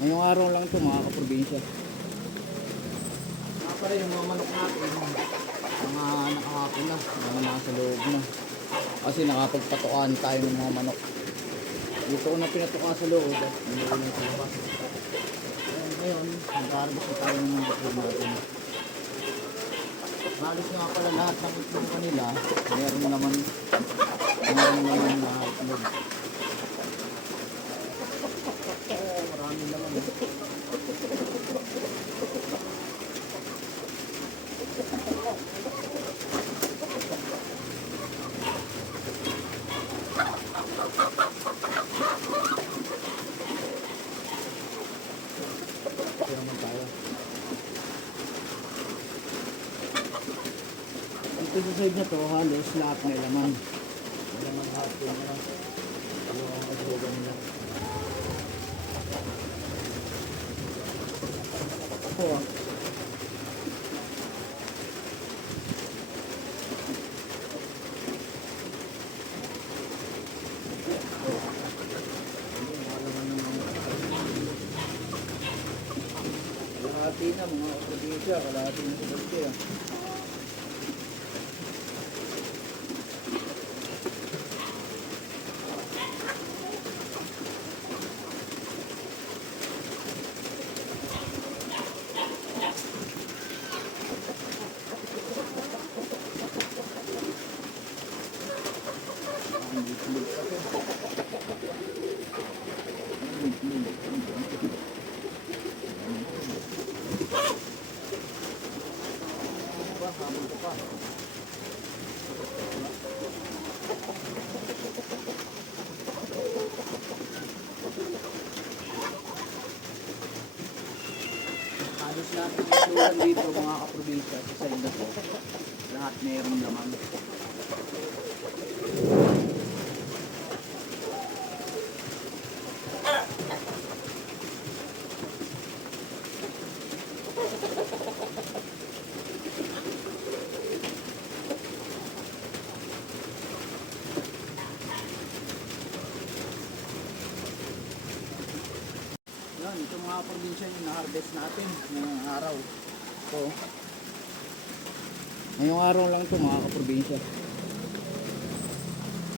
Ngayong araw lang ito mga kaprobinsya. Nga pala yung mga manok natin, mga nakahapon na, mga nasa loob na. Kasi nakapagpatukan tayo ng mga manok. Dito ko na pinatuka sa loob at nilulang sa labas. Ngayon, nag-harvest na tayo ng mga itlog natin. Halos nga pala lahat ng itlog kanila, meron naman na itlog. Maraming naman. Kaya naman tayo. Ito sa side na to, halos lahat may laman. May laman lahat yung aglogan nila. Ako kalahati na mga probinsya, kalahati na sa Balde. Halos lahat ng isulan dito mga kaprobinsya sa side na to, lahat mayroong laman. Yan, itong mga probinsya yung na-harvest natin ngayong araw. So, ngayong araw lang ito mga kaprobinsya.